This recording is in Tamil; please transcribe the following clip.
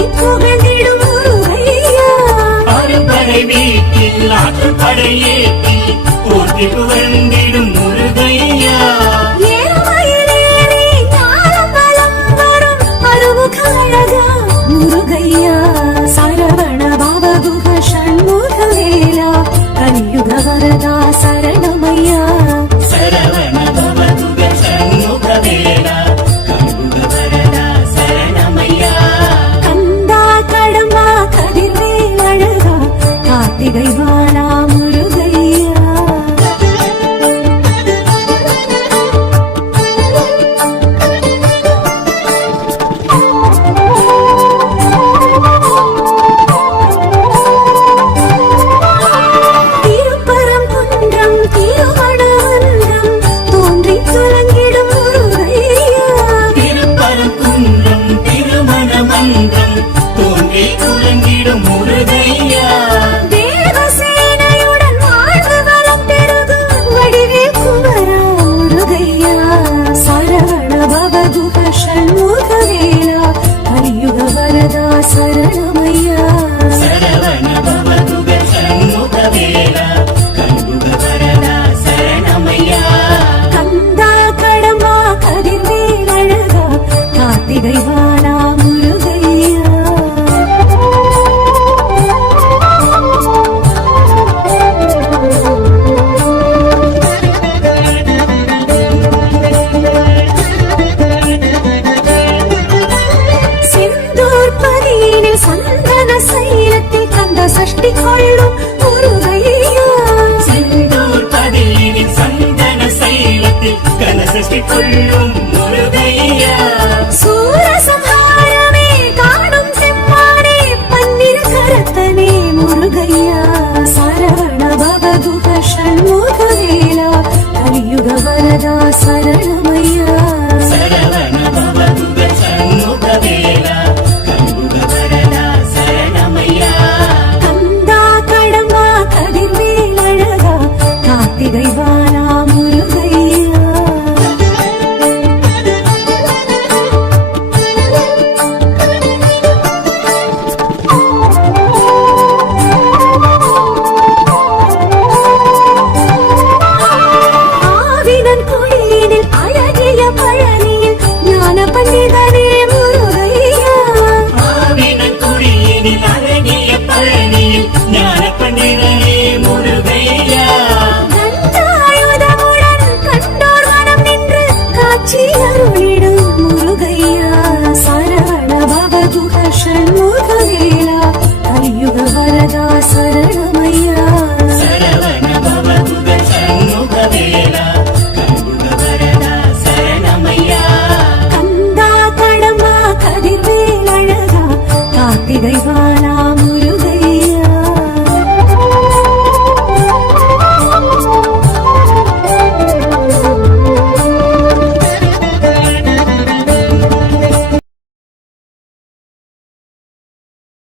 போற்றி புகழ்ந்திடும் அருப்பறை வீட்டில் ஆற்றுப்படையேற்றி போற்றி புகழ்ந்திடும் முருகையா. முருகையா சரணமையா? சரவண பவதுக ஷண்முகவேலா శరణమయ్యా. కలియుగ వరదా సర 沉默的